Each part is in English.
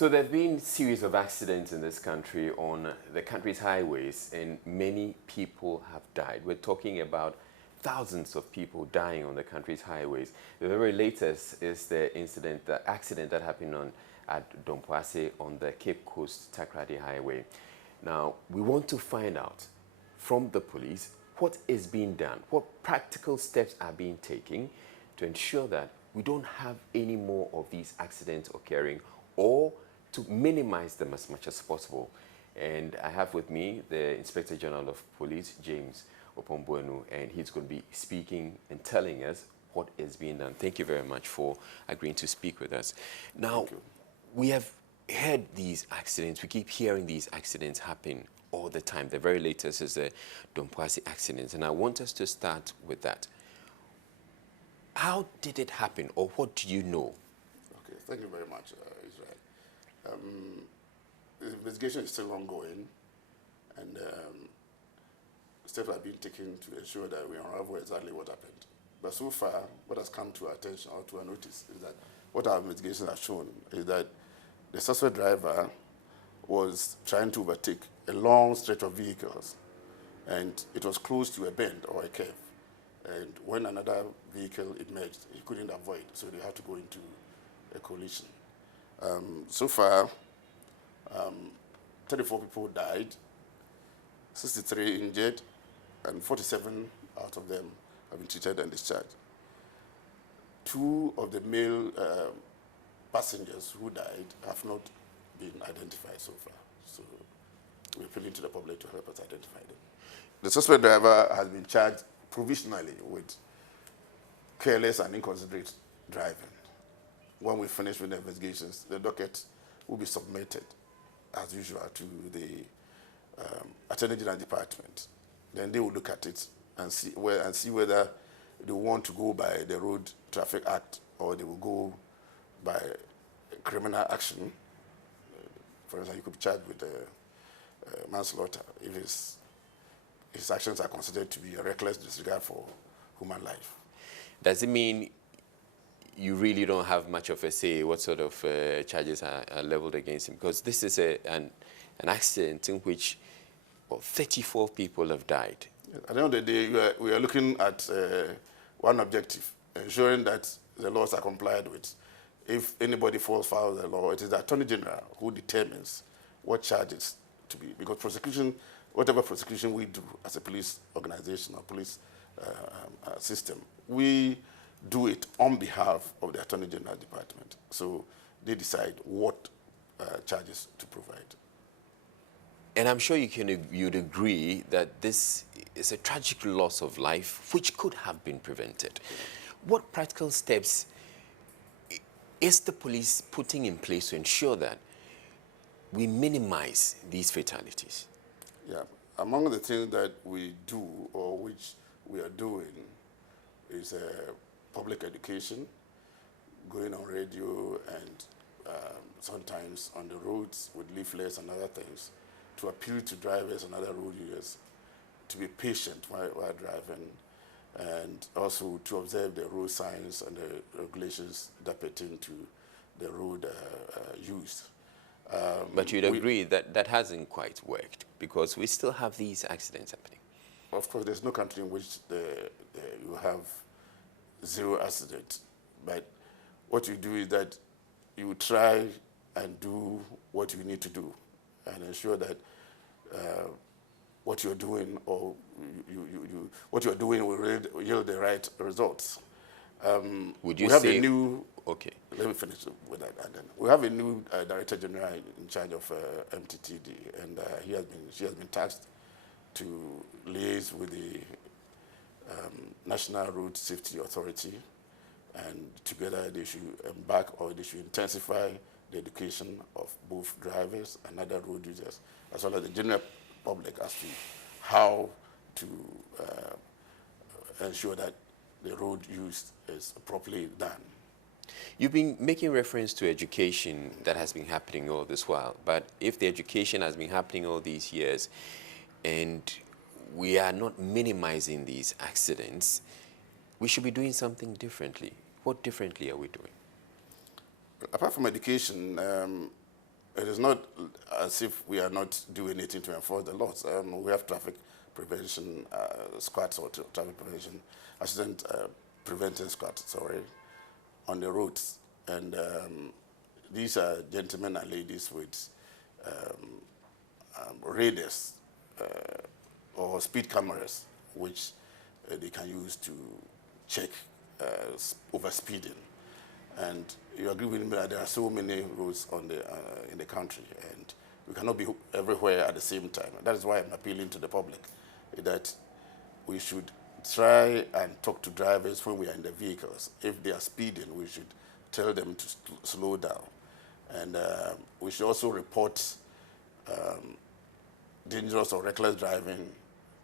So there have been a series of accidents in this country on the country's highways, and many people have died. We're talking about thousands of people dying on the country's highways. The very latest is the accident that happened at Dompoase on the Cape Coast-Takoradi highway. Now, we want to find out from the police what is being done, what practical steps are being taken to ensure that we don't have any more of these accidents occurring, or to minimize them as much as possible. And I have with me the Inspector General of Police, James Opombuenu, and he's going to be speaking and telling us what is being done. Thank you very much for agreeing to speak with us. Now, we have heard these accidents. We keep hearing these accidents happen all the time. The very latest is the Dompoase accident, and I want us to start with that. How did it happen, or what do you know? Okay, thank you very much, Israel. The investigation is still ongoing, and steps are being taken to ensure that we unravel exactly what happened. But so far, what has come to our attention or to our notice is that what our investigation has shown is that the suspect driver was trying to overtake a long stretch of vehicles, and it was close to a bend or a curve. And when another vehicle emerged, he couldn't avoid, so they had to go into a collision. So far, 34 people died, 63 injured, and 47 out of them have been treated and discharged. 2 of the male passengers who died have not been identified so far. So we're appealing to the public to help us identify them. The suspect driver has been charged provisionally with careless and inconsiderate driving. When we finish with the investigations, the docket will be submitted, as usual, to the Attorney General Department. Then they will look at it and see whether they want to go by the Road Traffic Act or they will go by criminal action. For instance, you could be charged with manslaughter if his actions are considered to be a reckless disregard for human life. Does it mean you really don't have much of a say what sort of charges are leveled against him? Because this is an accident in which 34 people have died. At the end of the day, we are looking at one objective, ensuring that the laws are complied with. If anybody falls foul of the law, it is the Attorney General who determines what charges to be. Because prosecution, whatever prosecution we do as a police organization or police system, we do it on behalf of the Attorney General Department. So they decide what charges to provide. And I'm sure you'd agree that this is a tragic loss of life which could have been prevented. What practical steps is the police putting in place to ensure that we minimize these fatalities? Yeah, among the things that we do or which we are doing is public education, going on radio and sometimes on the roads with leaflets and other things to appeal to drivers and other road users to be patient while driving, and also to observe the road signs and the regulations that pertain to the road use. But you'd agree that that hasn't quite worked because we still have these accidents happening. Of course, there's no country in which you have 0 accidents. But what you do is that you try and do what you need to do and ensure that what you're doing or what you're doing will yield the right results. Would you we have say, a new, okay. Let me finish with that. And then we have a new Director General in charge of MTTD, and she has been tasked to liaise with the National Road Safety Authority, and together they should embark or they should intensify the education of both drivers and other road users, as well as the general public as to how to ensure that the road use is properly done. You've been making reference to education that has been happening all this while, but if the education has been happening all these years and we are not minimizing these accidents, we should be doing something differently. What differently are we doing? Apart from education, it is not as if we are not doing anything to enforce the laws. We have traffic prevention squads or traffic prevention, accident prevention squads, sorry, on the roads. And these are gentlemen and ladies with radars or speed cameras, which they can use to check overspeeding. And you agree with me that there are so many roads on the, in the country, and we cannot be everywhere at the same time. That is why I'm appealing to the public that we should try and talk to drivers when we are in the vehicles. If they are speeding, we should tell them to slow down. And we should also report dangerous or reckless driving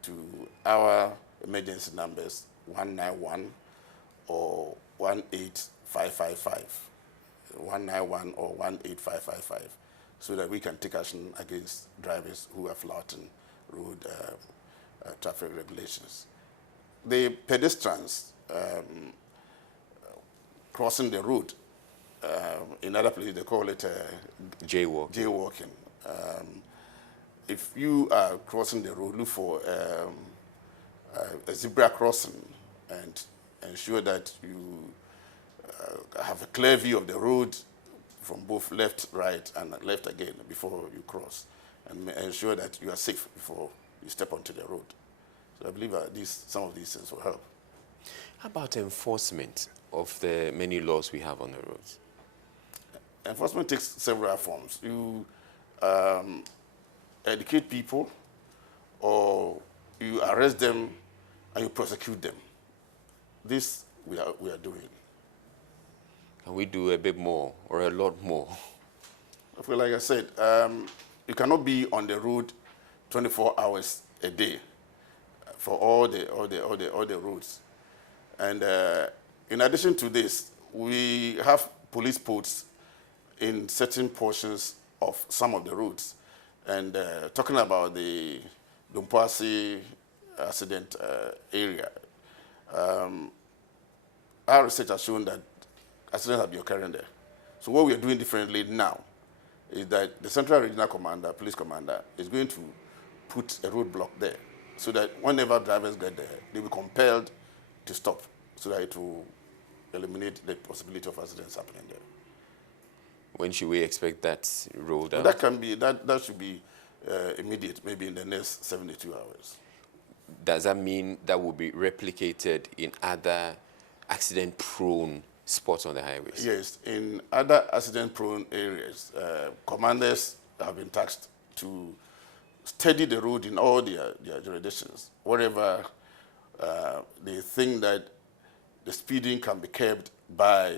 to our emergency numbers, 191 or 18555, 191 or 18555, so that we can take action against drivers who are flouting road traffic regulations. The pedestrians crossing the road, in other places they call it jaywalking. Jaywalking. If you are crossing the road, look for a zebra crossing and ensure that you have a clear view of the road from both left, right, and left again before you cross, and ensure that you are safe before you step onto the road. So I believe some of these things will help. How about enforcement of the many laws we have on the roads? Enforcement takes several forms. You educate people, or you arrest them and you prosecute them. This we are doing. Can we do a bit more or a lot more? Well, like I said, you cannot be on the road 24 hours a day for all the roads. And in addition to this, we have police posts in certain portions of some of the roads. And talking about the Dumpoasi accident area, our research has shown that accidents have been occurring there. So what we are doing differently now is that the Central Regional Commander, Police Commander, is going to put a roadblock there so that whenever drivers get there, they'll be compelled to stop so that it will eliminate the possibility of accidents happening there. When should we expect that rolled out? That should be immediate, maybe in the next 72 hours. Does that mean that will be replicated in other accident-prone spots on the highways? Yes, in other accident-prone areas, commanders have been tasked to steady the road in all their jurisdictions. Wherever they think that the speeding can be curbed by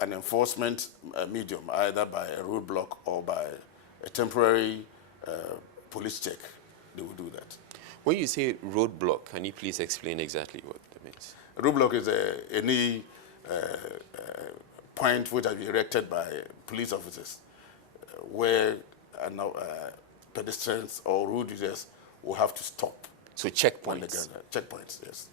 an enforcement medium, either by a roadblock or by a temporary police check, they will do that. When you say roadblock, can you please explain exactly what that means? A roadblock is any point which has been erected by police officers where pedestrians or road users will have to stop. So checkpoints? Checkpoints, yes.